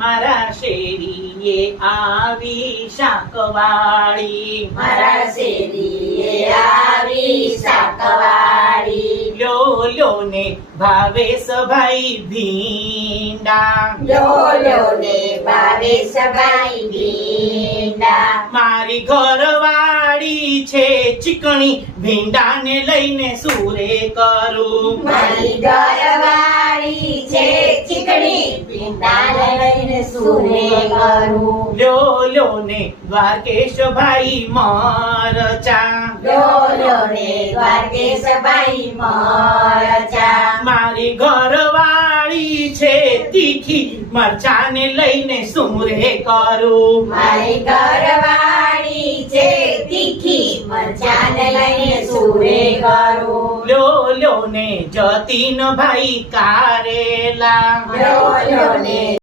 મારા શેરીએ આવી શાકવાળી, મારા શેરીએ આવી શાકવાળી, લ્યો ને ભાવે સભાઈ ભીંડા, લ્યો ને ભાવે સભાઈ ભીંડા, મારી ઘરવાળી છે ચીકણી, ભીંડાને લઈને સુરે કરું, મારી ઘરવાળી છે ચીકણી, ભીંડાને લઈને સુરે કરું, લ્યો ને દ્વારકેશભાઈ મરચા, લ્યો ને દ્વારકેશભાઈ મરચા, મારી ઘરવાળી છે તીખી, મરચાને લઈને સુરે કરું, મારી ઘરવાળી છે તીખી, મરચાને લઈને સુરે કરું, લ્યો ને જતીનભાઈ કારેલા, લ્યો ને